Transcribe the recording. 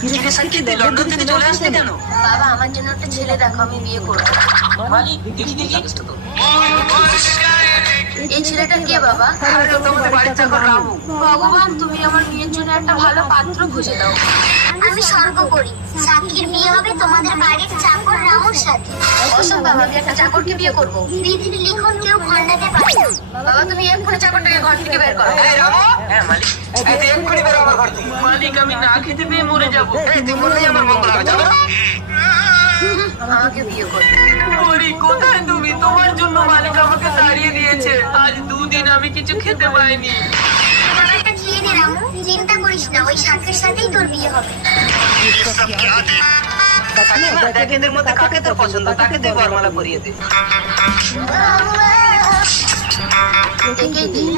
কিরে সাক্ষী, তুই লন্ডন থেকে চলে আসলি কেন? বাবা আমার জন্য একটা ছেলে দেখো, আমি বিয়ে করবো। মালিক, দেখি দেখি। এই ছেলেটা কে বাবা? তোমাদের বাড়ির চাকর রামু। ভগবান, তুমি আমার বিয়ের জন্য একটা ভালো পাত্র খুঁজে দাও। আমি স্বর্গ করি, সাক্ষীর বিয়ে হবে তোমাদের বাড়ির চাকর রামুর সাথে। অসম্ভব, আমি একটা চাকরকে বিয়ে করবো। বিধির লিখন কেউ খণ্ডাতে পারে না। বাবা তুমি এক্ষুনি চাকরটাকে ঘর থেকে বের করো। হ্যাঁ মালিক, এই তুই এক্ষুনি বেরো আমার ঘর থেকে। মালিক, আমি না খেতে পেয়ে মরে যাবো। এই তুই মরে আমার মন্দ লাগে, চলো। আমাকে বিয়ে করবে। মরি, কোথায় তুমি? তোমার জন্য মালিক আমাকে তাড়িয়ে দিয়েছে। আজ 2 দিন আমি কিছু খেতে পাইনি। ব্যাপারটা খেয়ে নে রামু, চিন্তা করিস না, ওই সাক্ষীর সাথেই তোর বিয়ে হবে। কাকিমা, দেখ এদের মধ্যে কাকে তোর পছন্দ, তাকে তুই বরমালা পরিয়ে দে। একেই দিই।